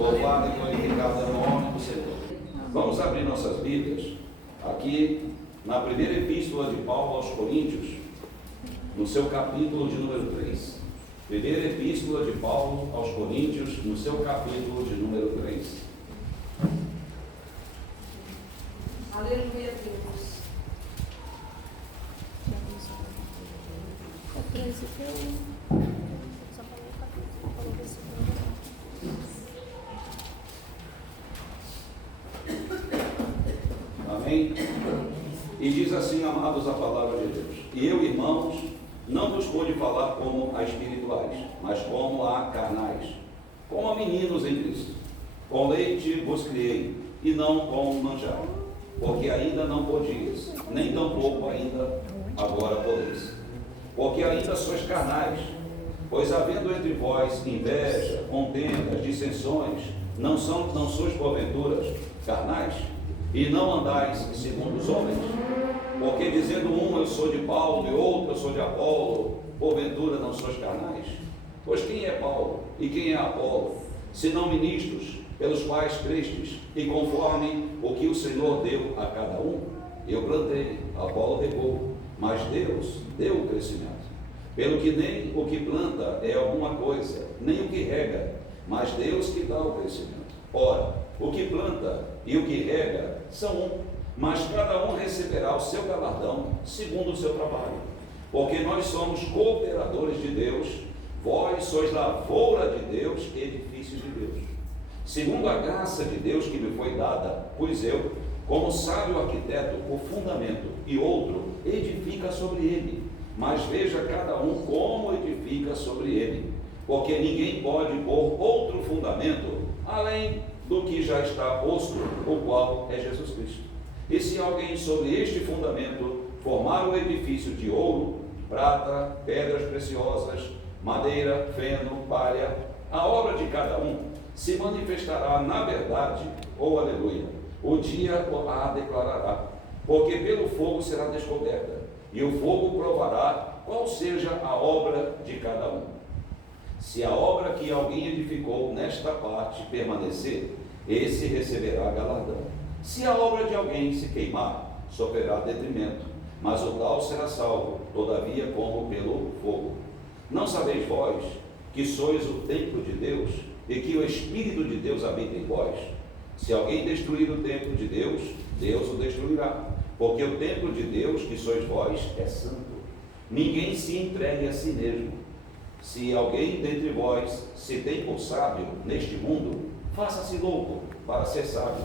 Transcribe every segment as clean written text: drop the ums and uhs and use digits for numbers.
Louvado e glorificado é o nome do Senhor. Vamos abrir nossas Bíblias aqui na primeira epístola de Paulo aos Coríntios, no seu capítulo de número 3. Primeira epístola de Paulo aos Coríntios, no seu capítulo de número 3. Aleluia, Deus. Amém? E diz assim, amados, a palavra de Deus: E eu, irmãos, não vos pude falar como a espirituais, mas como a carnais, como a meninos em Cristo. Com leite vos criei, e não com manjar, porque ainda não podias, nem tampouco ainda agora podeis. Porque ainda sois carnais, pois havendo entre vós inveja, contendas, dissensões, não sois porventura carnais, e não andais segundo os homens? Porque dizendo um, eu sou de Paulo, e outro, eu sou de Apolo, porventura não sois carnais? Pois quem é Paulo e quem é Apolo, senão ministros, pelos quais crestes, e conforme o que o Senhor deu a cada um? Eu plantei, Apolo regou, mas Deus deu o crescimento. Pelo que nem o que planta é alguma coisa, nem o que rega, mas Deus que dá o crescimento. Ora, o que planta e o que rega são um, mas cada um receberá o seu galardão segundo o seu trabalho. Porque nós somos cooperadores de Deus, vós sois lavoura de Deus, edifícios de Deus. Segundo a graça de Deus que me foi dada, pois eu, como sábio arquiteto, o fundamento, e outro edifica sobre ele. Mas veja cada um como edifica sobre ele. Porque ninguém pode pôr outro fundamento além do que já está posto, o qual é Jesus Cristo. E se alguém sobre este fundamento formar o edifício de ouro, prata, pedras preciosas, madeira, feno, palha, a obra de cada um se manifestará na verdade, ou aleluia, o dia a declarará, porque pelo fogo será descoberta, e o fogo provará qual seja a obra de cada um. Se a obra que alguém edificou nesta parte permanecer, esse receberá galardão. Se a obra de alguém se queimar, sofrerá detrimento, mas o tal será salvo, todavia como pelo fogo. Não sabeis vós que sois o templo de Deus, e que o Espírito de Deus habita em vós? Se alguém destruir o templo de Deus, Deus o destruirá, porque o templo de Deus, que sois vós, é santo. Ninguém se entregue a si mesmo. Se alguém dentre vós se tem por sábio neste mundo, faça-se louco para ser sábio,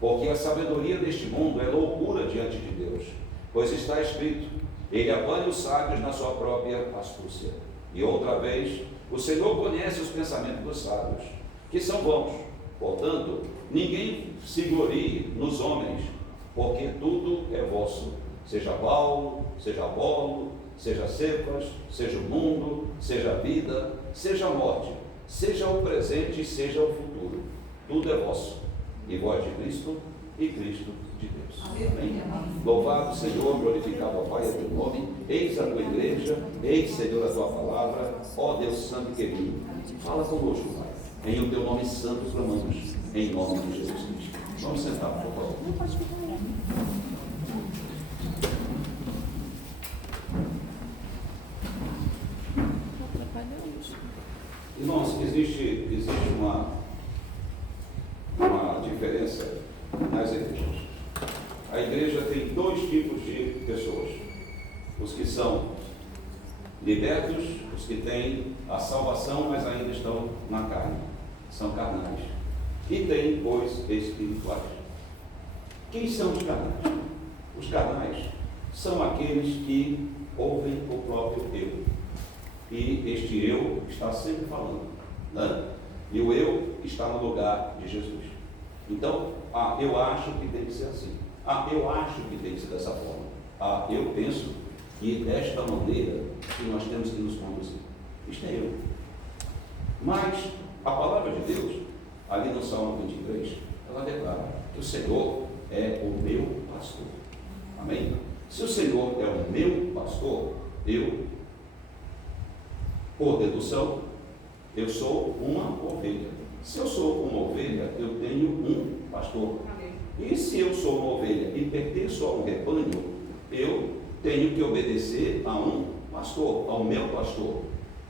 porque a sabedoria deste mundo é loucura diante de Deus. Pois está escrito: ele abane os sábios na sua própria astúcia. E outra vez, o Senhor conhece os pensamentos dos sábios, que são vãos. Portanto, ninguém se glorie nos homens, porque tudo é vosso, seja Paulo, seja Apolo, seja Cefas, seja o mundo, seja a vida, seja a morte, seja o presente, seja o futuro, tudo é vosso, e vós de Cristo, e Cristo de Deus. Amém? Louvado Senhor, glorificado, ó Pai, é teu nome. Eis a tua igreja, eis, Senhor, a tua palavra, ó Deus santo e querido. Fala conosco, Pai, em o teu nome santo clamamos, em nome de Jesus Cristo. Vamos sentar, por favor. Irmãos, existe uma diferença nas igrejas. A igreja tem dois tipos de pessoas: os que são libertos, os que têm a salvação, mas ainda estão na carne, são carnais, e tem os espirituais. Quem são os carnais? Os carnais são aqueles que ouvem o próprio eu, e este eu está sempre falando, né? E o eu está no lugar de Jesus. Então, eu acho que tem que ser assim, eu acho que tem que ser dessa forma, eu penso que desta maneira que nós temos que nos conduzir. Isto é eu. Mas a palavra de Deus, ali no Salmo 23, ela declara que o Senhor é o meu pastor. Amém? Se o Senhor é o meu pastor, eu, por dedução, Eu sou uma ovelha. Se eu sou uma ovelha, eu tenho um pastor. E se eu sou uma ovelha e pertenço a um rebanho, eu tenho que obedecer a um pastor, ao meu pastor.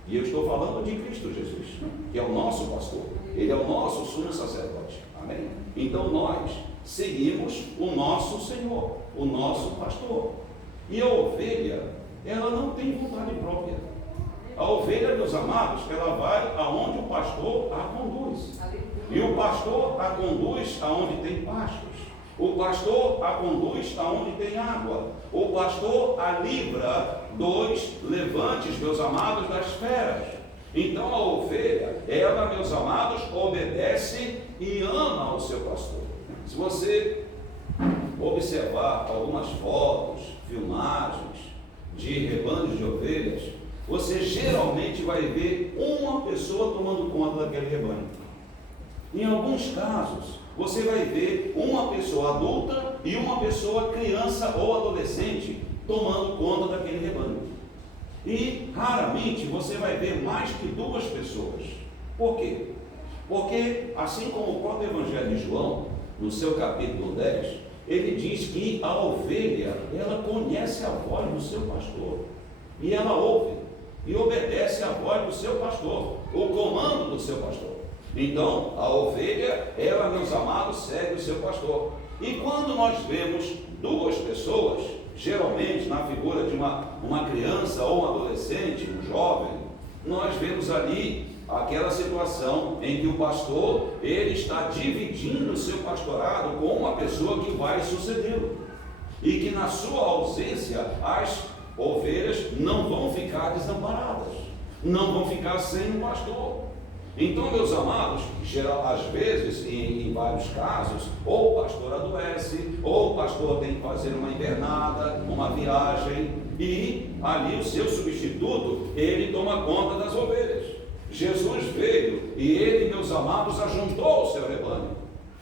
E eu estou falando de Cristo Jesus, que é o nosso pastor. Ele é o nosso sumo sacerdote. Amém? Então nós seguimos o nosso Senhor, o nosso pastor. E a ovelha, ela não tem vontade própria. A ovelha, meus amados, ela vai aonde o pastor a conduz. E o pastor a conduz aonde tem pastos. O pastor a conduz aonde tem água. O pastor a livra dos levantes, meus amados, das feras. Então a ovelha, ela, meus amados, obedece e ama o seu pastor. Se você observar algumas fotos, filmagens de rebanhos de ovelhas, você geralmente vai ver uma pessoa tomando conta daquele rebanho. Em alguns casos, você vai ver uma pessoa adulta e uma pessoa criança ou adolescente tomando conta daquele rebanho. E raramente você vai ver mais que duas pessoas. Por quê? Porque, assim como o próprio Evangelho de João, no seu capítulo 10, ele diz que a ovelha, ela conhece a voz do seu pastor. E ela ouve e obedece a voz do seu pastor, o comando do seu pastor. Então, a ovelha, ela, meus amados, segue o seu pastor. E quando nós vemos duas pessoas, geralmente na figura de uma criança ou um adolescente, um jovem, nós vemos ali aquela situação em que o pastor, ele está dividindo o seu pastorado com uma pessoa que vai sucedê-lo. E que na sua ausência, as ovelhas não vão ficar desamparadas, não vão ficar sem um pastor. Então, meus amados, às vezes, em vários casos, ou o pastor adoece, ou o pastor tem que fazer uma invernada, uma viagem, e ali o seu substituto, ele toma conta das ovelhas. Jesus veio e ele, meus amados, ajuntou o seu rebanho.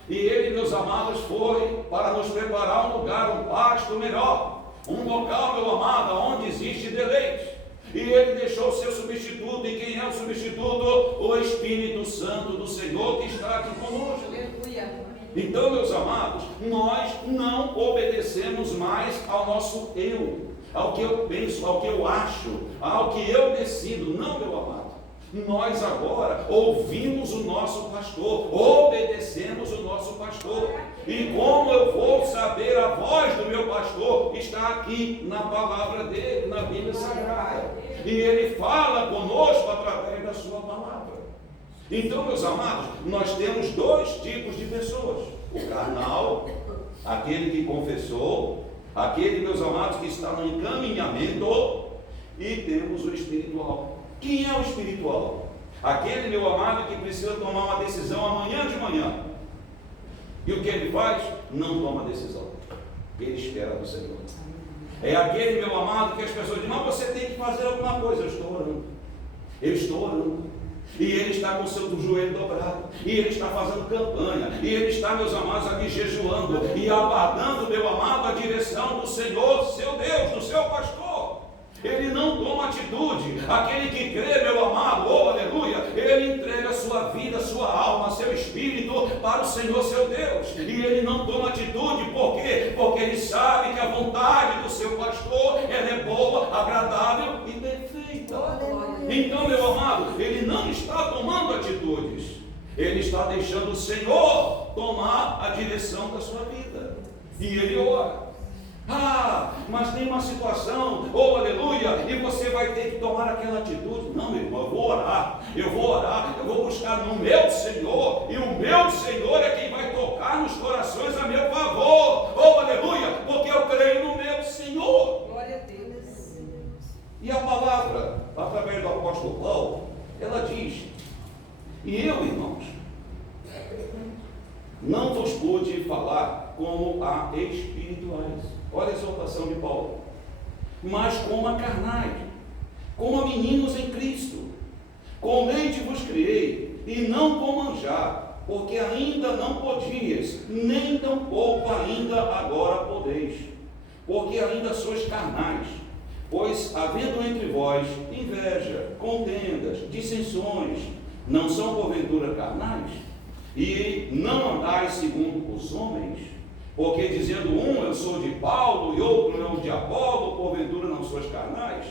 E ele, meus amados, foi para nos preparar um lugar, um pasto melhor, um local, meu amado, onde existe deleite. E ele deixou o seu substituto. E quem é o substituto? O Espírito Santo do Senhor que está aqui conosco. Então, meus amados, nós não obedecemos mais ao nosso eu, ao que eu penso, ao que eu acho, ao que eu decido. Não, meu amado. Nós agora ouvimos o nosso pastor, obedecemos o nosso pastor. E como eu vou saber a voz do meu pastor? Está aqui na palavra dele, na Bíblia Sagrada. E ele fala conosco através da sua palavra. Então, meus amados, nós temos dois tipos de pessoas: o carnal, aquele que confessou, aquele, meus amados, que está no encaminhamento, e temos o espiritual. Quem é o espiritual? Aquele, meu amado, que precisa tomar uma decisão amanhã de manhã. E o que ele faz? Não toma decisão. Ele espera do Senhor. É aquele, meu amado, que as pessoas dizem: mas você tem que fazer alguma coisa. Eu estou orando. Eu estou orando. E ele está com o seu joelho dobrado. E ele está fazendo campanha. E ele está, meus amados, aqui jejuando e aguardando, meu amado, a direção do Senhor, seu Deus, do seu pastor. Ele não toma atitude. Aquele que crê, meu amado, oh aleluia, ele entrega a sua vida, a sua alma, seu espírito para o Senhor, seu Deus. E ele não toma atitude. Por quê? Porque ele sabe que a vontade do seu pastor, ela é boa, agradável e perfeita. Então, meu amado, ele não está tomando atitudes. Ele está deixando o Senhor tomar a direção da sua vida. E ele ora. Ah, mas tem uma situação, oh aleluia, e você vai ter que tomar aquela atitude. Não, meu irmão, eu vou orar, eu vou buscar no meu Senhor, e o meu Senhor é quem vai tocar nos corações a meu favor, oh aleluia, porque eu creio no meu Senhor. Glória a Deus. E a palavra, através do apóstolo Paulo, ela diz: e eu, irmãos, não vos pude falar como a espirituais. Olha a exortação de Paulo. Mas como a carnais, como a meninos em Cristo. Com leite vos criei, e não com manjar, porque ainda não podias, nem tampouco ainda agora podeis, porque ainda sois carnais. Pois havendo entre vós inveja, contendas, dissensões, não são porventura carnais? E não andais segundo os homens? Porque dizendo um, eu sou de Paulo, e outro eu de Apolo, porventura não sois carnais?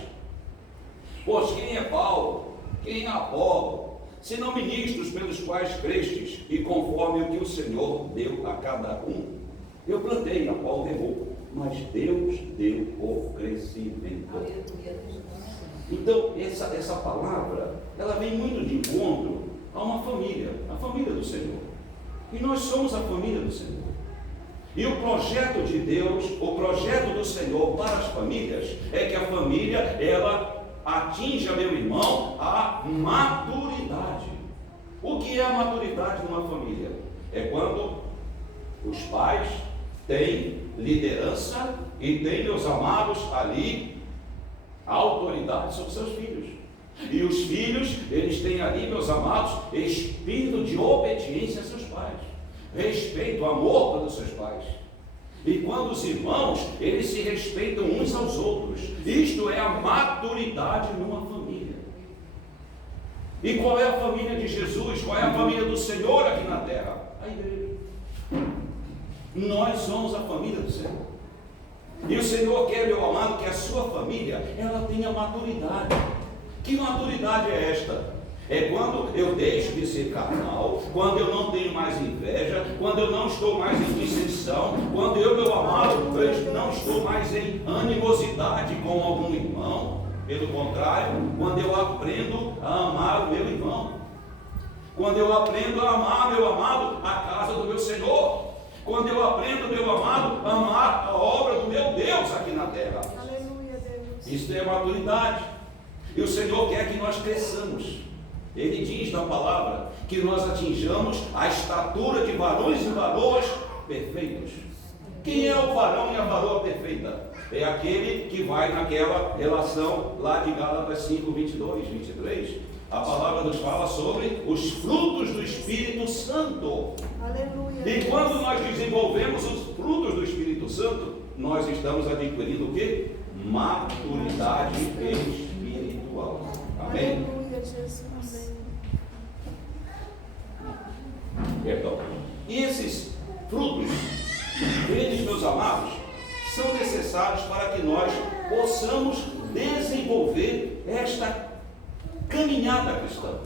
Pois quem é Paulo? Quem é Apolo? Senão ministros pelos quais crestes, e conforme o que o Senhor deu a cada um. Eu plantei, Apolo regou, mas Deus deu o crescimento. Então, essa palavra, ela vem muito de encontro a uma família, a família do Senhor. E nós somos a família do Senhor. E o projeto de Deus, o projeto do Senhor para as famílias, é que a família, ela atinja, meu irmão, a maturidade. O que é a maturidade numa família? É quando os pais têm liderança e têm, meus amados, ali a autoridade sobre seus filhos. E os filhos, eles têm ali, meus amados, espírito de obediência a seus pais, respeito, amor pelos seus pais. E quando os irmãos, eles se respeitam uns aos outros, isto é a maturidade numa família. E qual é a família de Jesus? Qual é a família do Senhor aqui na terra? A igreja. Nós somos a família do Senhor. E o Senhor quer, meu amado, que a sua família, ela tenha maturidade. Que maturidade é esta? É quando eu deixo de ser carnal, quando eu não tenho mais inveja, quando eu não estou mais em dissensão, quando eu, meu amado, eu não estou mais em animosidade com algum irmão. Pelo contrário, quando eu aprendo a amar o meu irmão, quando eu aprendo a amar, meu amado, a casa do meu Senhor, quando eu aprendo, meu amado, a amar a obra do meu Deus aqui na terra. Aleluia, Deus. Isso é maturidade. E o Senhor quer que nós cresçamos. Ele diz na palavra que nós atinjamos a estatura de varões e varoas perfeitos. Quem é o varão e a varoa perfeita? É aquele que vai naquela relação lá de Gálatas 5, 22, 23. A palavra nos fala sobre os frutos do Espírito Santo. Aleluia. E quando nós desenvolvemos os frutos do Espírito Santo, nós estamos adquirindo o quê? Maturidade espiritual. Amém? Aleluia, Jesus. Perdão. E esses frutos, eles, meus amados, são necessários para que nós possamos desenvolver esta caminhada cristã.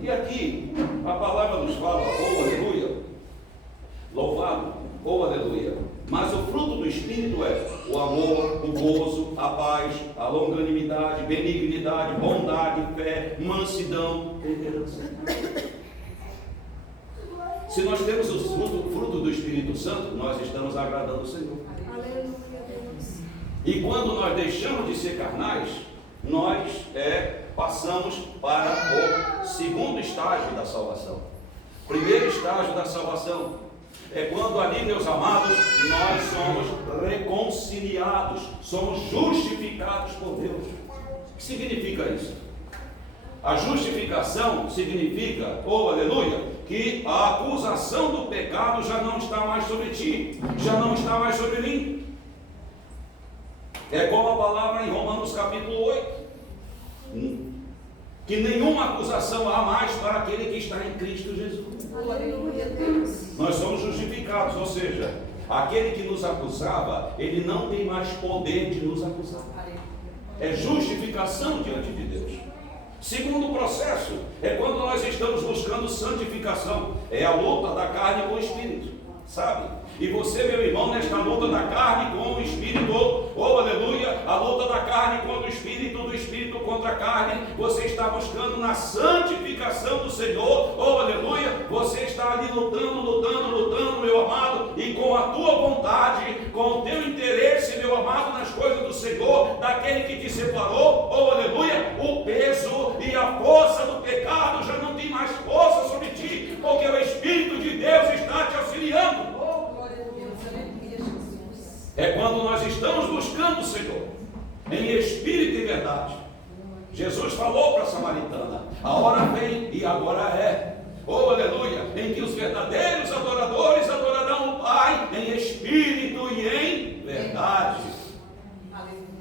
E aqui a palavra nos fala, oh aleluia, louvado, oh aleluia. Mas o fruto do Espírito é o amor, o gozo, a paz, a longanimidade, benignidade, bondade, fé, mansidão, temperança. Se nós temos o fruto do Espírito Santo, nós estamos agradando o Senhor. Aleluia, Deus. E quando nós deixamos de ser carnais, nós passamos para o segundo estágio da salvação. Primeiro estágio da salvação é quando ali, meus amados, nós somos reconciliados, somos justificados por Deus. O que significa isso? A justificação significa, oh aleluia, que a acusação do pecado já não está mais sobre ti, já não está mais sobre mim. É como a palavra em Romanos capítulo 8, que nenhuma acusação há mais para aquele que está em Cristo Jesus. Aleluia, Deus. Nós somos justificados, ou seja, aquele que nos acusava, ele não tem mais poder de nos acusar. É justificação diante de Deus. Segundo processo é quando nós estamos buscando santificação, é a luta da carne com o Espírito, sabe? E você, meu irmão, nesta luta da carne com o Espírito, oh aleluia, a luta da carne contra o Espírito, do Espírito contra a carne, você está buscando na santificação do Senhor, oh aleluia, você está ali lutando, meu amado, e com a tua vontade, com o teu interesse, meu amado, nas coisas do Senhor, daquele que te separou, oh aleluia, o peso e a força do pecado já não tem mais força sobre ti, porque o Espírito de Deus está te auxiliando. É quando nós estamos buscando o Senhor em espírito e verdade. Jesus falou para a samaritana: a hora vem e agora é, oh aleluia, em que os verdadeiros adoradores adorarão o Pai em espírito e em verdade.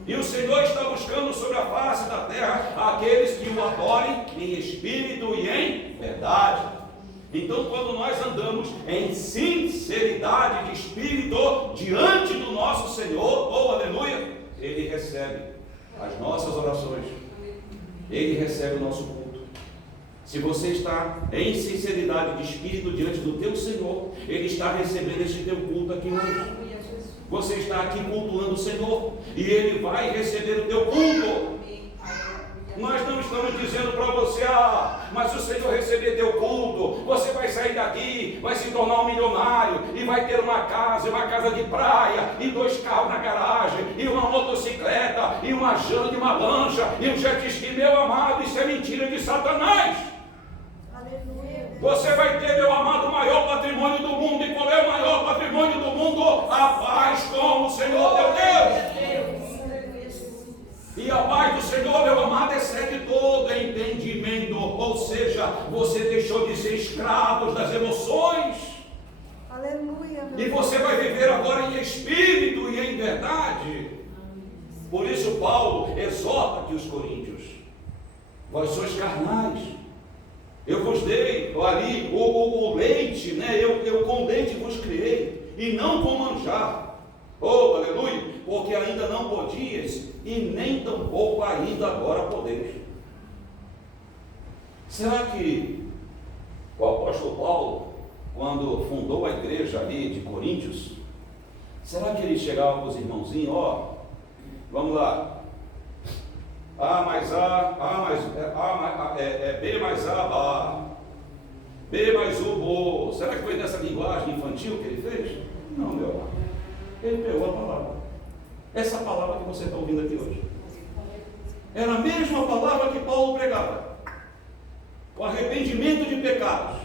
E o Senhor está buscando sobre a face da terra aqueles que o adorem em espírito e em verdade. Então, quando nós andamos em sinceridade de espírito diante do nosso Senhor, oh aleluia, Ele recebe as nossas orações, Ele recebe o nosso culto. Se você está em sinceridade de espírito diante do teu Senhor, Ele está recebendo este teu culto aqui hoje. Você está aqui cultuando o Senhor e Ele vai receber o teu culto. Nós não estamos dizendo para você, mas o Senhor receber teu culto, você vai sair daqui, vai se tornar um milionário e vai ter uma casa de praia, e 2 carros na garagem, e uma motocicleta, e uma janta, e uma lancha, e um jet ski. Meu amado, isso é mentira de Satanás. Aleluia. Você vai ter, meu amado, o maior patrimônio do mundo. E qual é o maior patrimônio do mundo? A paz com o Senhor teu Deus. E a paz do Senhor, meu amado, excede todo entendimento. Ou seja, você deixou de ser escravo das emoções. Aleluia. E você vai viver agora em espírito e em verdade. Por isso Paulo exorta aqui os coríntios: vós sois carnais. Eu vos dei ali o leite, né? Eu com leite vos criei, e não com manjar. Oh, aleluia! Porque ainda não podias, e nem tampouco ainda agora podeis. Será que o apóstolo Paulo, quando fundou a igreja ali de Coríntios, será que ele chegava com os irmãozinhos, vamos lá, A mais A, B mais A, B mais U, bo. Será que foi nessa linguagem infantil que ele fez? Não, meu amado. Ele pegou a palavra. Essa palavra que você está ouvindo aqui hoje era a mesma palavra que Paulo pregava. O arrependimento de pecados,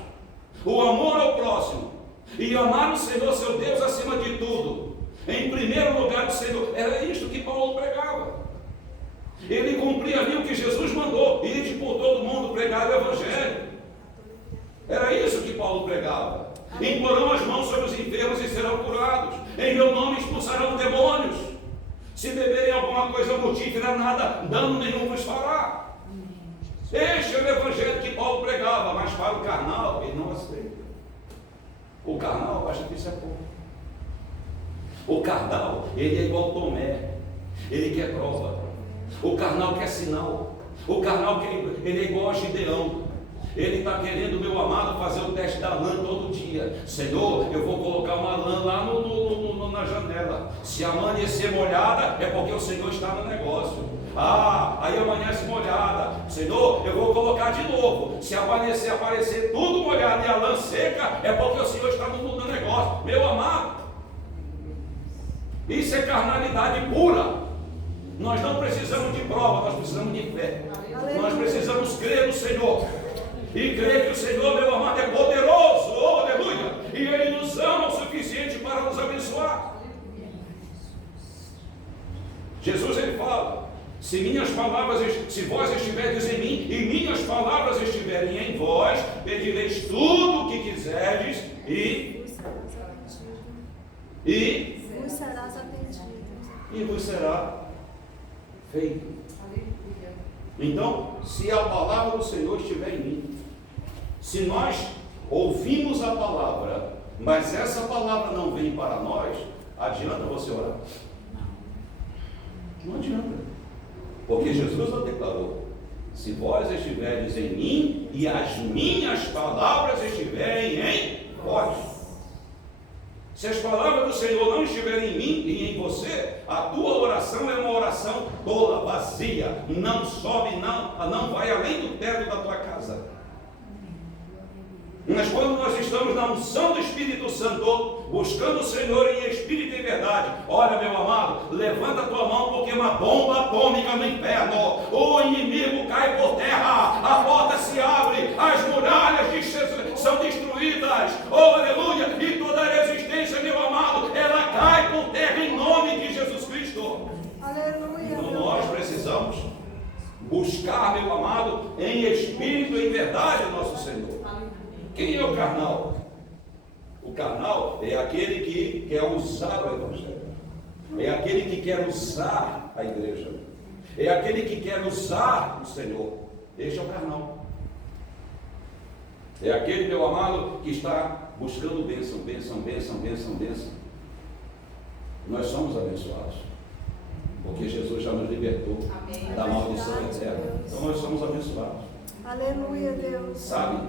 o amor ao próximo e amar o Senhor seu Deus acima de tudo. Em primeiro lugar, o Senhor. Era isto que Paulo pregava. Ele cumpria ali o que Jesus mandou: ide por todo mundo pregar o Evangelho. Era isso que Paulo pregava. Imporão as mãos sobre os enfermos e serão curados. Em meu nome expulsarão demônios. Se beberem alguma coisa mortífera, nada, dano nenhum vos fará. Este é o Evangelho que Paulo pregava. Mas para o carnal, ele não aceita. O carnal acha que isso é pouco. O carnal, ele é igual Tomé. Ele quer prova. O carnal quer sinal. O carnal ele é igual a Gideão. Ele está querendo, meu amado, fazer o teste da lã todo dia. Senhor, eu vou colocar uma lã lá na janela. Se amanhecer molhada, é porque o Senhor está no negócio. Aí amanhece molhada. Senhor, eu vou colocar de novo. Se aparecer tudo molhado e a lã seca, é porque o Senhor está no negócio. Meu amado, isso é carnalidade pura. Nós não precisamos de prova, nós precisamos de fé. Nós precisamos crer no Senhor. E crer que o Senhor, meu amado, é poderoso, oh, aleluia, e Ele nos ama o suficiente para nos abençoar. Jesus, Ele fala: se vós estiverdes em mim, e minhas palavras estiverem em vós, pedireis tudo o que quiserdes, e vos serás atendido. E vos será feito. Então, se a palavra do Senhor estiver em mim, se nós ouvimos a palavra, mas essa palavra não vem para nós, adianta você orar? Não adianta. Porque Jesus não declarou: se vós estiverdes em mim e as minhas palavras estiverem em vós. Se as palavras do Senhor não estiverem em mim e em você, a tua oração é uma oração tola, vazia, não sobe, não vai além do teto da tua casa. Mas quando nós estamos na unção do Espírito Santo, buscando o Senhor em espírito e verdade, olha, meu amado, levanta a tua mão, porque uma bomba atômica no inferno, o inimigo cai por terra, a porta se abre, as muralhas são destruídas, oh aleluia, e toda a resistência, meu amado, ela cai por terra em nome de Jesus Cristo. Aleluia. Então nós precisamos buscar, meu amado, em espírito e em verdade o nosso Senhor. Quem é o carnal? O carnal é aquele que quer usar o Evangelho, é aquele que quer usar a igreja, é aquele que quer usar o Senhor. Este é o carnal. É aquele, meu amado, que está buscando bênção, bênção, bênção, bênção, bênção. Nós somos abençoados, porque Jesus já nos libertou da maldição eterna. Então nós somos abençoados. Aleluia, Deus. Sabe?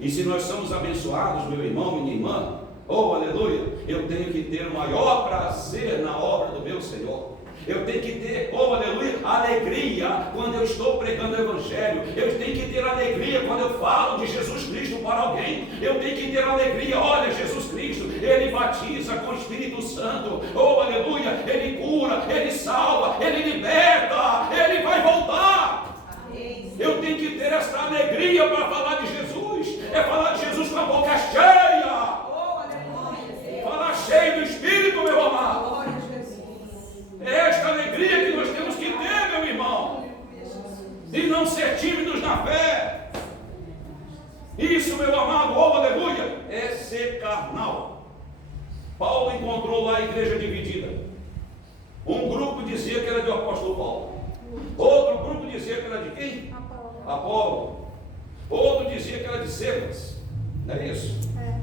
E se nós somos abençoados, meu irmão, minha irmã, oh aleluia, eu tenho que ter o maior prazer na obra do meu Senhor. Eu tenho que ter, oh aleluia, alegria quando eu estou pregando o Evangelho. Eu tenho que ter alegria quando eu falo de Jesus Cristo para alguém. Eu tenho que ter alegria, olha, Jesus Cristo, Ele batiza com o Espírito Santo, oh aleluia, Ele cura, Ele salva, Ele liberta, Ele vai voltar. Eu tenho que ter essa alegria para falar de Jesus. É falar de Jesus com a boca cheia. Falar cheio do Espírito, meu amado. É esta alegria que nós temos que ter, meu irmão. E não ser tímidos na fé. Isso, meu amado, oh aleluia, é ser carnal. Paulo encontrou lá a igreja dividida. Um grupo dizia que era do apóstolo Paulo. Outro grupo dizia que era de quem? Apolo. Outro dizia que era de Cephas. Não é isso? É.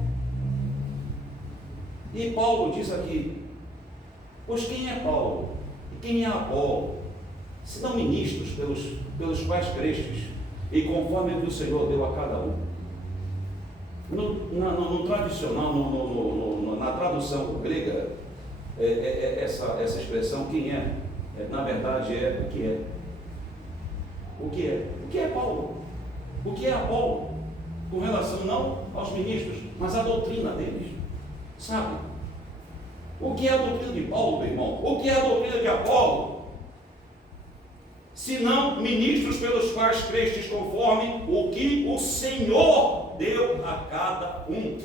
E Paulo diz aqui: pois quem é Paulo? E quem é Apolo? Se não ministros pelos quais crestes, e conforme o que o Senhor deu a cada um. No tradicional, na tradução grega, essa expressão, quem é? Na verdade é o que é. O que é? O que é Paulo? O que é Apolo? Com relação não aos ministros, mas à doutrina deles. Sabe? O que é a doutrina de Paulo, meu irmão? O que é a doutrina de Apolo? Se não ministros pelos quais crestes conforme o que o Senhor deu a cada um.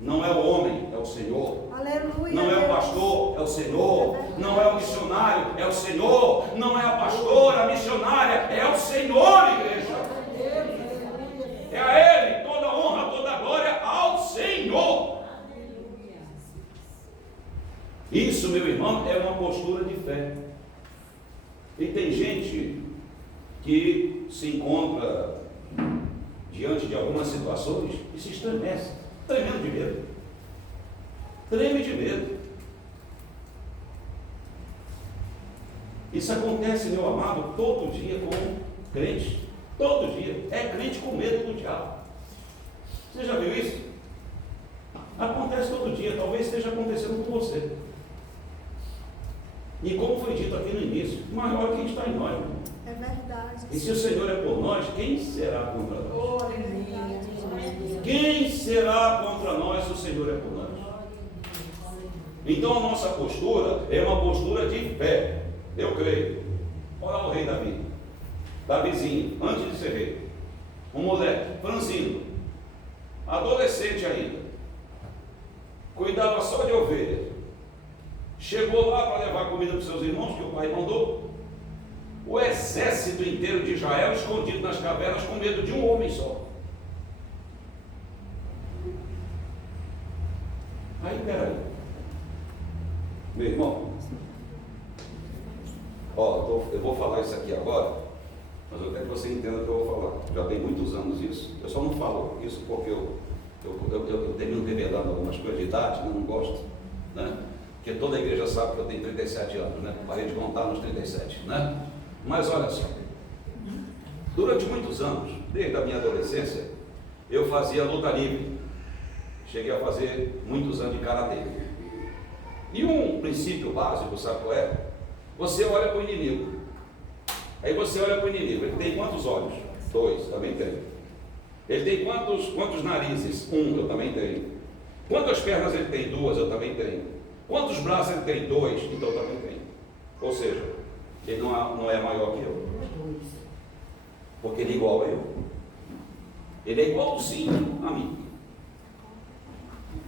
Não é o homem, é o Senhor. Aleluia, não é o pastor, é o Senhor. Não é o missionário, é o Senhor. Não é a pastora, a missionária, é o Senhor, igreja. É a Ele toda a honra, toda a glória ao Senhor. Isso, meu irmão, é uma postura de fé. E tem gente que se encontra diante de algumas situações e se estremece, tremendo de medo. Treme de medo. Isso acontece, meu amado, todo dia com crente. Todo dia. É crente com medo do diabo. Você já viu isso? Acontece todo dia. Talvez esteja acontecendo com você. E como foi dito aqui no início, maior é quem está em nós, meu irmão. É verdade. E se o Senhor é por nós, quem será contra nós? Quem será contra nós se o Senhor é por nós? Então a nossa postura é uma postura de fé. Eu creio. Olha o rei Davi. Davizinho, antes de ser rei. Um moleque, franzino, adolescente ainda. Cuidava só de ovelha. Chegou lá para levar comida para os seus irmãos, que o pai mandou. O exército inteiro de Israel escondido nas cavernas com medo de um homem só. Aí, peraí. Meu irmão, eu vou falar isso aqui agora, mas eu quero que você entenda o que eu vou falar. Já tem muitos anos isso. Eu só não falo isso porque eu termino revelando algumas coisas de idade, né? Não gosto, né? Porque toda a igreja sabe que eu tenho 37 anos, né? Parei de contar nos 37, né? Mas olha só, durante muitos anos, desde a minha adolescência, eu fazia luta livre. Cheguei a fazer muitos anos de karatê. E um princípio básico, sabe qual é? Você olha para o inimigo. Aí você olha para o inimigo. Ele tem quantos olhos? 2, também tenho. Ele tem quantos narizes? 1, eu também tenho. Quantas pernas ele tem? 2, eu também tenho. Quantos braços ele tem? 2, então eu também tenho. Ou seja, ele não é maior que eu. Porque ele é igual a eu. Ele é igualzinho a mim.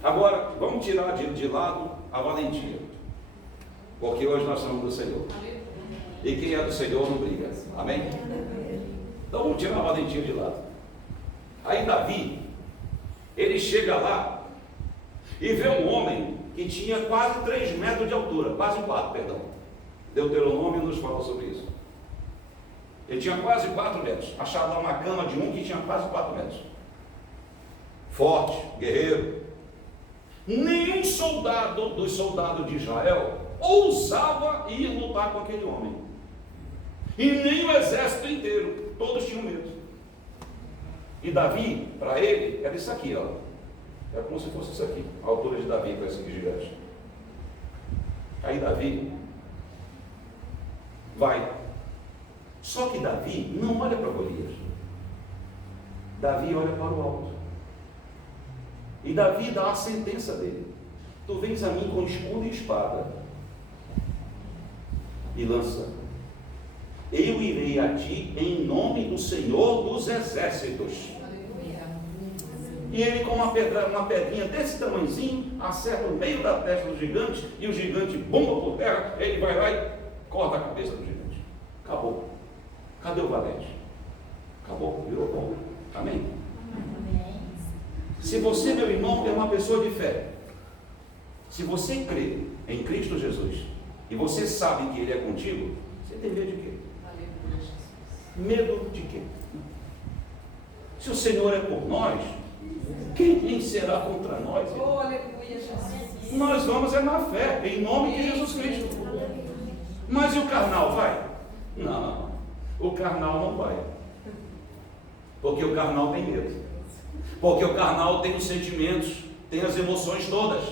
Agora, vamos tirar de lado a valentia. Porque hoje nós somos do Senhor. E quem é do Senhor não briga. Amém? Então vamos tirar a valentia de lado. Aí Davi, ele chega lá e vê um homem que tinha quase 3 metros de altura. Quase 4, perdão. Deuteronômio nos fala sobre isso. Ele tinha quase 4 metros. Achava uma cama de um que tinha quase 4 metros. forte, guerreiro. Nenhum soldado dos soldados de Israel ousava ir lutar com aquele homem. E nem o exército inteiro. Todos tinham medo. E Davi, para ele, era isso aqui, ó. É como se fosse isso aqui, a altura de Davi para esse gigante. Aí Davi vai. Só que Davi não olha para Golias. Davi olha para o alto. E Davi dá a sentença dele: tu vens a mim com escudo e espada e lança. Eu irei a ti em nome do Senhor dos exércitos. E ele, com uma pedrinha desse tamanhozinho, acerta o meio da testa do gigante, e o gigante bomba por terra. Ele vai lá e corta a cabeça do gigante. Acabou. Cadê o valente? Acabou, virou bom. Amém? Se você, meu irmão, é uma pessoa de fé, se você crê em Cristo Jesus, e você sabe que Ele é contigo, você tem medo de quê? Medo de quê? Se o Senhor é por nós, quem será contra nós? Oh, aleluia, Jesus. Nós vamos é na fé, em nome de Jesus Cristo. Mas e o carnal vai? Não, o carnal não vai. Porque o carnal tem medo. Porque o carnal tem os sentimentos, tem as emoções todas.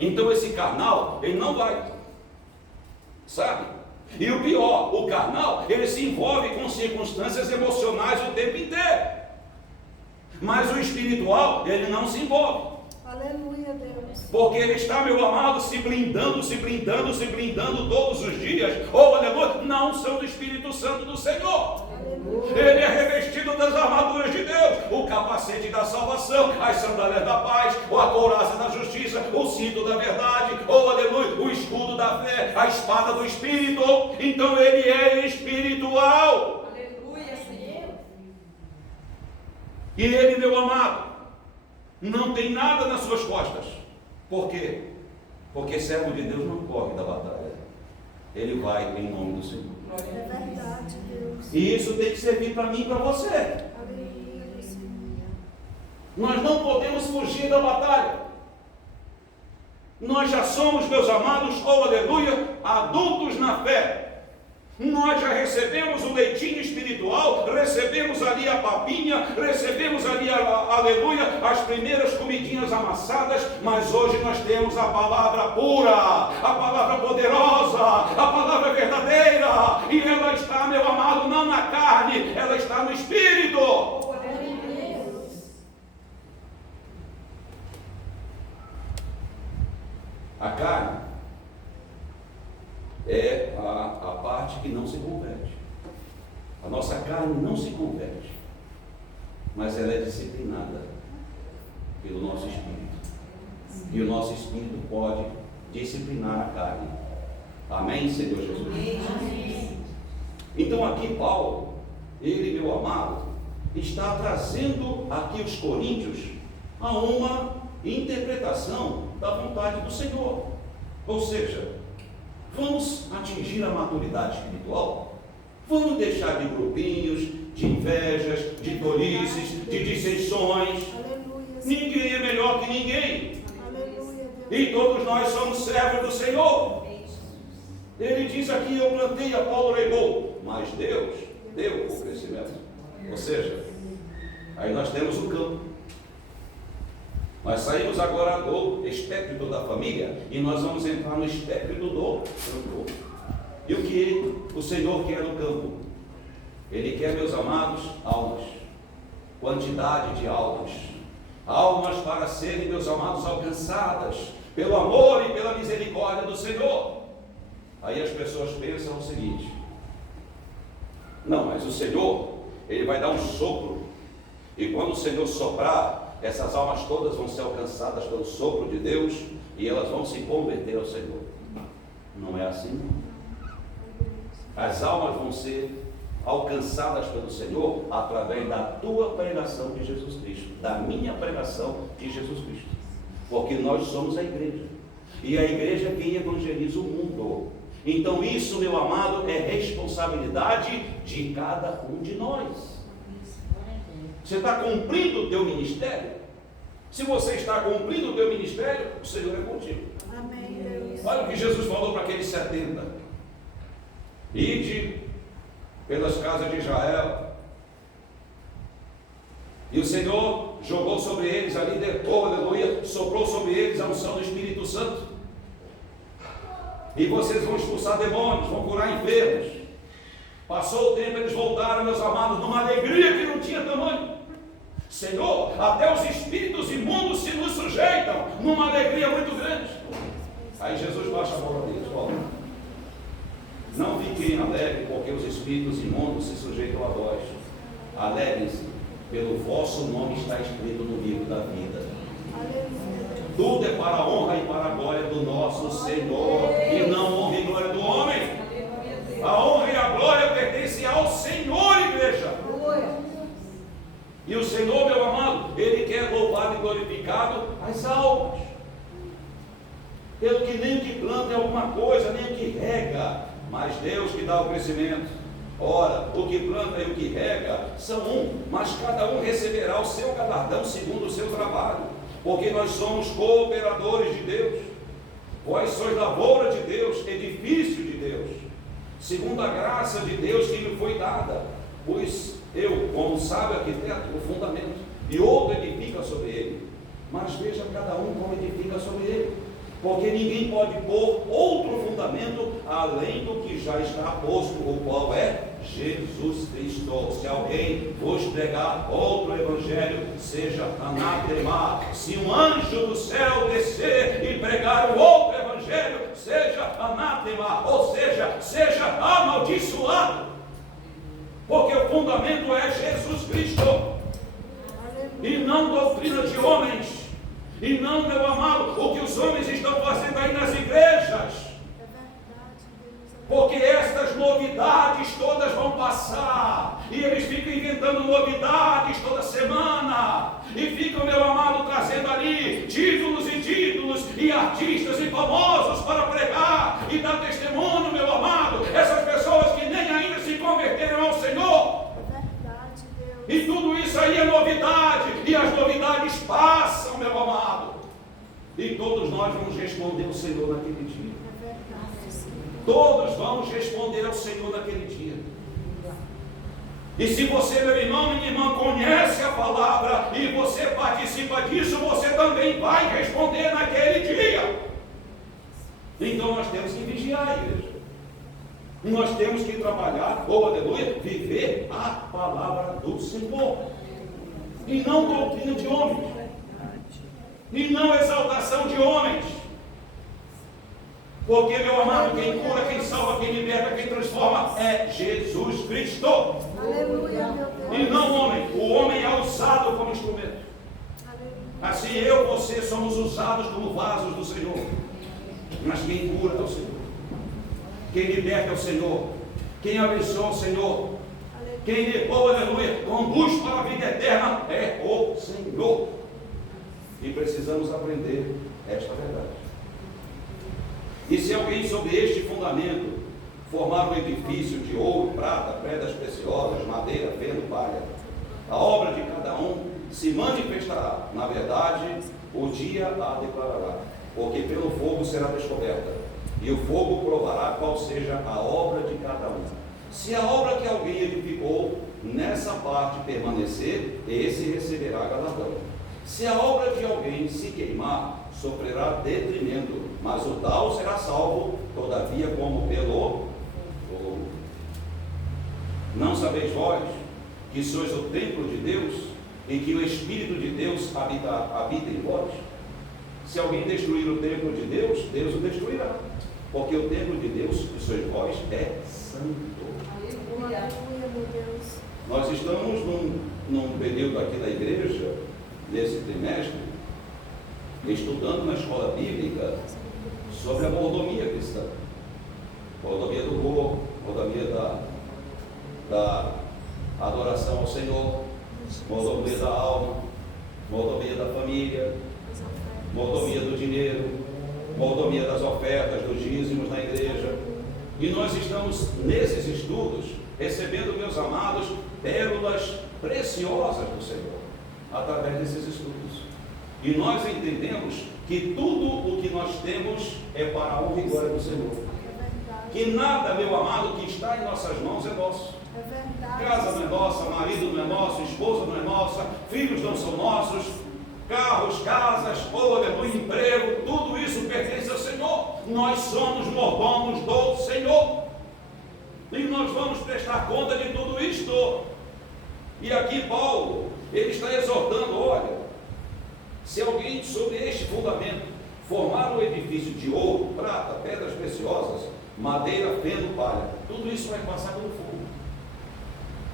Então esse carnal, ele não vai. Sabe? E o pior, o carnal, ele se envolve com circunstâncias emocionais o tempo inteiro. Mas o espiritual, ele não se envolve. Aleluia, Deus. Porque ele está, meu amado, se blindando todos os dias. Oh, aleluia, na unção do Espírito Santo do Senhor. Aleluia. Ele é revestido das armaduras de Deus, o capacete da salvação, as sandálias da paz, a couraça da justiça, o cinto da verdade, oh aleluia, o escudo da fé, a espada do Espírito. Então ele é espiritual. Aleluia, Senhor. E ele, meu amado, não tem nada nas suas costas. Por quê? Porque servo de Deus não corre da batalha. Ele vai em nome do Senhor. É verdade, Deus. E isso tem que servir para mim e para você. Aleluia, Senhor. Nós não podemos fugir da batalha. Nós já somos, meus amados, oh aleluia, adultos na fé. Nós já recebemos o leitinho espiritual, recebemos ali a papinha, recebemos ali, aleluia, as primeiras comidinhas amassadas, mas hoje nós temos a palavra pura, a palavra poderosa, a palavra verdadeira, e ela está, meu amado, não na carne, ela está no Espírito. Oh, aleluia. A carne é a parte que não se converte. A nossa carne não se converte, mas ela é disciplinada pelo nosso espírito. E o nosso espírito pode disciplinar a carne. Amém, Senhor Jesus? Amém. Então aqui Paulo, ele, meu amado, está trazendo aqui os coríntios a uma interpretação da vontade do Senhor. Ou seja, vamos atingir a maturidade espiritual? Vamos deixar de grupinhos, de invejas, de tolices, de dissensões. Aleluia, Senhor. Ninguém é melhor que ninguém. Aleluia, Deus. E todos nós somos servos do Senhor. Ele diz aqui: eu plantei, Apolo regou, mas Deus deu o crescimento. Ou seja, aí nós temos o campo. Nós saímos agora do espectro da família e nós vamos entrar no espectro do campo. E o que o Senhor quer no campo? Ele quer, meus amados, almas. Quantidade de almas. Almas para serem, meus amados, alcançadas pelo amor e pela misericórdia do Senhor. Aí as pessoas pensam o seguinte: não, mas o Senhor, Ele vai dar um sopro. E quando o Senhor soprar, essas almas todas vão ser alcançadas pelo sopro de Deus e elas vão se converter ao Senhor. Não é assim, não. As almas vão ser alcançadas pelo Senhor através da tua pregação de Jesus Cristo, da minha pregação de Jesus Cristo. Porque nós somos a igreja. E a igreja é quem evangeliza o mundo. Então isso, meu amado, é responsabilidade de cada um de nós. Você está cumprindo o teu ministério? Se você está cumprindo o teu ministério, o Senhor é contigo. Amém, Deus. Olha o que Jesus falou para aqueles 70. Ide pelas casas de Israel. E o Senhor jogou sobre eles ali, aleluia, soprou sobre eles a unção do Espírito Santo. E vocês vão expulsar demônios, vão curar enfermos. Passou o tempo, eles voltaram, meus amados, numa alegria que não tinha tamanho. Senhor, até os espíritos imundos se nos sujeitam, numa alegria muito grande. Aí Jesus baixa a bola deles, olha, não fiquem alegres porque os espíritos imundos se sujeitam a vós. Alegrem-se, pelo vosso nome está escrito no livro da vida. Aleluia. Tudo é para a honra e para a glória do nosso Senhor, e não honra e glória do homem. A honra e a glória pertencem ao Senhor, igreja. E o Senhor, meu amado, Ele quer louvado e glorificado as almas. Pelo que nem o que planta é alguma coisa, nem o que rega, mas Deus que dá o crescimento. Ora, o que planta e o que rega são um, mas cada um receberá o seu galardão segundo o seu trabalho, porque nós somos cooperadores de Deus. Vós sois lavoura de Deus, edifício de Deus, segundo a graça de Deus que me foi dada. Pois eu, como sábio arquiteto, o fundamento, e outro edifica sobre ele. Mas veja cada um como edifica sobre ele. Porque ninguém pode pôr outro fundamento além do que já está posto, o qual é Jesus Cristo. Se alguém vos pregar outro evangelho, seja anatema. Se um anjo do céu descer e pregar um outro evangelho, seja anatema, ou seja amaldiçoado. Porque o fundamento é Jesus Cristo, e não doutrina de homens. E não, meu amado, o que os homens estão fazendo aí nas igrejas. Porque estas novidades todas vão passar. E eles ficam inventando novidades toda semana. E ficam, meu amado, trazendo ali títulos e artistas e famosos para pregar e dar testemunho, meu amado. Essas pessoas que nem ainda se converteram ao Senhor. E tudo isso aí é novidade, e as novidades passam, meu amado. E todos nós vamos responder ao Senhor naquele dia. Todos vamos responder ao Senhor naquele dia. E se você, meu irmão, minha irmã, conhece a palavra e você participa disso, você também vai responder naquele dia. Então nós temos que vigiar, igreja. Nós temos que trabalhar, aleluia, viver a palavra do Senhor, e não doutrina de homens, e não exaltação de homens. Porque, meu amado, quem cura, quem salva, quem liberta, quem transforma é Jesus Cristo. Aleluia, meu Deus. E não o homem. O homem é usado como instrumento. Assim eu, você somos usados como vasos do Senhor. Mas quem cura é o Senhor. Quem liberta é o Senhor. Quem abençoa é o Senhor. Quem levou, aleluia, conduz para a vida eterna é o Senhor. E precisamos aprender esta verdade. E se alguém sobre este fundamento formar um edifício de ouro, prata, pedras preciosas, madeira, feno, palha, a obra de cada um se manifestará. Na verdade, o dia a declarará, porque pelo fogo será descoberta, e o fogo provará qual seja a obra de cada um. Se a obra que alguém edificou nessa parte permanecer, esse receberá galardão. Se a obra de alguém se queimar, sofrerá detrimento, mas o tal será salvo, todavia, como pelo fogo. Não sabeis vós que sois o templo de Deus e que o Espírito de Deus habita em vós? Se alguém destruir o templo de Deus, Deus o destruirá, porque o templo de Deus, que sois vós, é santo. Aleluia, meu Deus. Nós estamos num período aqui da igreja, nesse trimestre, estudando na escola bíblica sobre a mordomia cristã, mordomia do corpo, mordomia da adoração ao Senhor, mordomia da alma, mordomia da família, mordomia do dinheiro, mordomia das ofertas, dos dízimos na igreja. E nós estamos nesses estudos recebendo, meus amados, pérolas preciosas do Senhor através desses estudos. E nós entendemos que tudo o que nós temos é para a honra e glória do Senhor. Que nada, meu amado, que está em nossas mãos é nosso. É verdade. Casa não é nossa, marido não é nosso, esposa não é nossa, filhos não são nossos, carros, casas, aleluia, emprego, tudo isso pertence ao Senhor. Nós somos mordomos do Senhor. E nós vamos prestar conta de tudo isto. E aqui Paulo, ele está exortando, olha, se alguém sobre este fundamento formar um edifício de ouro, prata, pedras preciosas, madeira, feno, palha, tudo isso vai passar pelo fogo.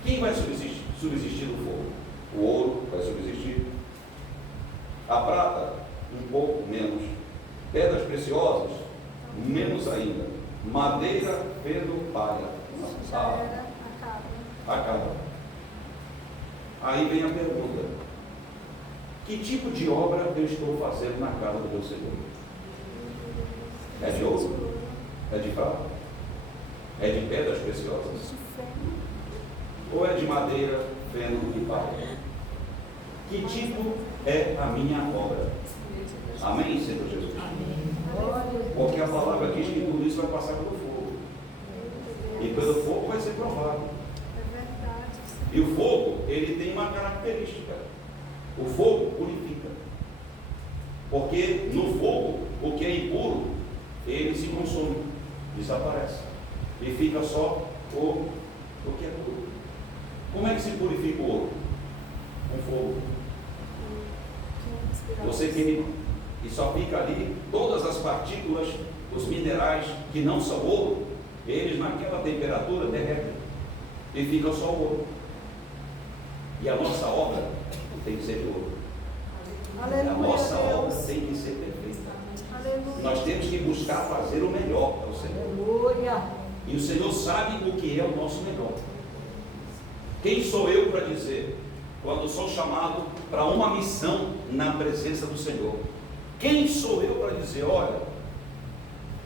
Quem vai subsistir no fogo? O ouro vai subsistir. A prata, um pouco menos. Pedras preciosas, menos ainda. Madeira, feno, palha. Já era, acaba. Acaba. Aí vem a pergunta: que tipo de obra eu estou fazendo na casa do meu Senhor? É de ouro? É de prata? É de pedras preciosas? Ou é de madeira, feno e palha? Que tipo é a minha obra? Amém, Senhor Jesus? Porque a palavra diz que tudo isso vai passar pelo fogo. E pelo fogo vai ser provado. É verdade. E o fogo, ele tem uma característica. O fogo purifica. Porque no fogo, o que é impuro, ele se consome, desaparece. E fica só o que é puro. Como é que se purifica o ouro? Com fogo. Você queima. E só fica ali todas as partículas, os minerais que não são ouro, eles naquela temperatura derretem. E fica só o ouro. E a nossa obra tem que ser de ouro. Aleluia, A nossa obra Deus. tem que ser perfeita. Aleluia. Nós temos que buscar fazer o melhor para o Senhor. Aleluia. E o Senhor sabe o que é o nosso melhor. Quem sou eu para dizer, quando sou chamado para uma missão na presença do Senhor? Quem sou eu para dizer, olha,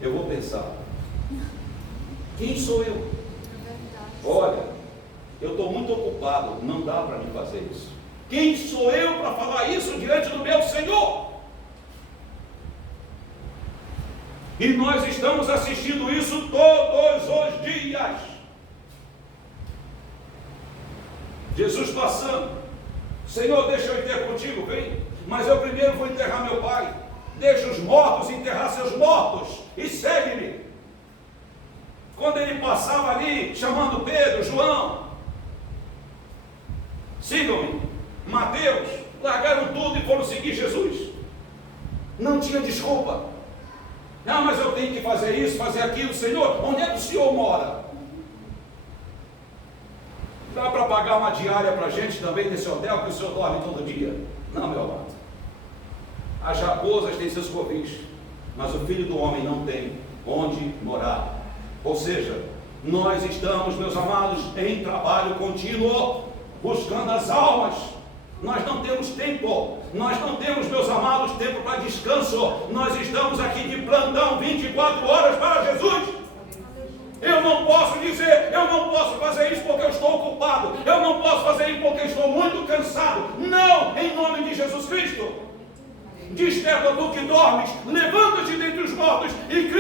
eu vou pensar. Quem sou eu? É verdade. Olha, eu estou muito ocupado, não dá para mim fazer isso. Quem sou eu para falar isso diante do meu Senhor? E nós estamos assistindo isso todos os dias. Jesus passando, Senhor, deixa eu ir ter contigo, vem, mas eu primeiro vou enterrar meu pai. Deixa os mortos enterrar seus mortos e segue-me. Quando ele passava ali, chamando Pedro, João, sigam-me, Mateus, largaram tudo e foram seguir Jesus. Não tinha desculpa. Não, mas eu tenho que fazer isso, fazer aquilo. Senhor, onde é que o Senhor mora? Dá para pagar uma diária para a gente também nesse hotel que o Senhor dorme todo dia? Não, meu amado. As raposas têm seus covis, mas o Filho do Homem não tem onde morar. Ou seja, nós estamos, meus amados, em trabalho contínuo, buscando as almas. Nós não temos tempo, nós não temos, meus amados, tempo para descanso. Nós estamos aqui de plantão 24 horas para Jesus. Eu não posso dizer, eu não posso fazer isso porque eu estou ocupado, eu não posso fazer isso porque eu estou muito cansado. Não, em nome de Jesus Cristo. Desperta tu que dormes, levanta-te dentre os mortos e